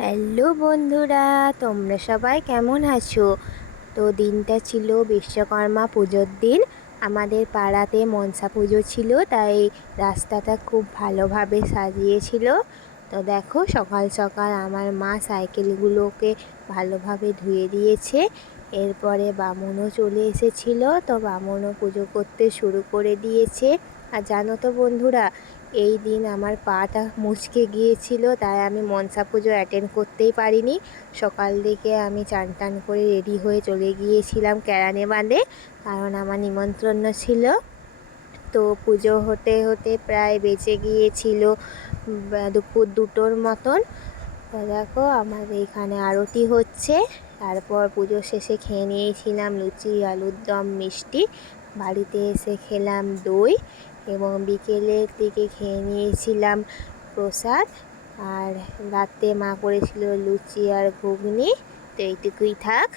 Hello বন্ধুরা, তোমরা সবাই কেমন আছো? তো দিনটা ছিল বিশ্বকর্মা পুজোর দিন। আমাদের পাড়াতে মনসা পুজো ছিল, তাই রাস্তাটা খুব ভালোভাবে সাজিয়েছিল। তো দেখো, সকাল সকাল আমার মা সাইকেলগুলোকে ভালোভাবে ধুয়ে দিয়েছে। এরপরে বামুনও চলে এসেছিল, তো বামুনও পুজো করতে শুরু করে দিয়েছে। আর জানো তো বন্ধুরা, এই দিন আমার পাটা মুচকে গিয়েছিল, তাই আমি মনসা পুজো অ্যাটেন্ড করতেই পারিনি। সকাল থেকে আমি চান টান করে রেডি হয়ে চলে গিয়েছিলাম ক্যারানে বাঁধে, কারণ আমার নিমন্ত্রণ ছিল। তো পুজো হতে হতে প্রায় বেজে গিয়েছিল দুপুর 2টোর মতন। তো দেখো, আমাদের এখানে আরতি হচ্ছে। তারপর পুজো শেষে খেয়ে নিয়েছিলাম লুচি, আলুর দম, মিষ্টি। বাড়িতে এসে খেলাম দই, এবং বিকেলের দিকে খেয়ে নিয়েছিলাম প্রসাদ। আর রাতে মা করেছিল লুচি আর ঘুগনি। তো এইটুকুই থাক।